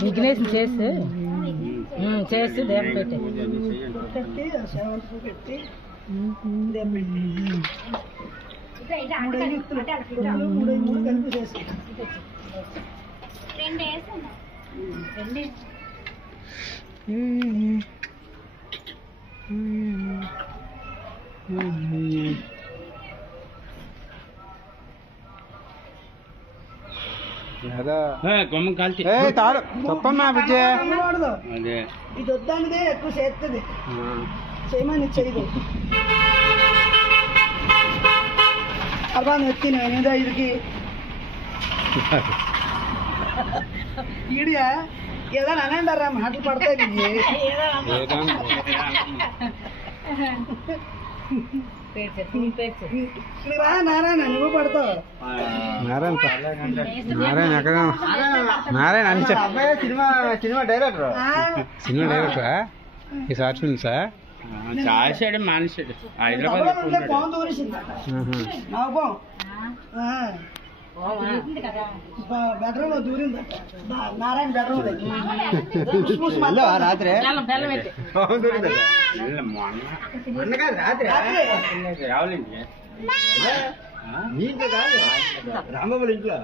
విఘ్నేశ్ చేసి దేవం పెట్టి సేవంతులు పెట్టి మూడు కలిపి చేసి కొమ్మ కాల్చి తప్పమ్మా విజయ అదే ఇది వద్దానిదే ఎక్కువ చేస్తుంది చేయమని చేయదు అబ్బా ఎత్తి నేను ఇదికి ఈడియా ఏదో అనంటారా మాటలు పడతాయి నారాయణ నువ్వు పడతావు నారాయణ ఎక్కడ నారాయణ అని అబ్బాయి సినిమా డైరెక్టర్ ఈ షార్ట్ ఫిల్మ్సా చాసాడు మానేశాడు హైదరాబాద్ పాము దూరేసిందట నాగపాం బెడ్రూమ్ లో దూరిందట నారాయణ బెడ్రూమ్ రాత్రి రాత్రి రామబాబు ఇంట్లో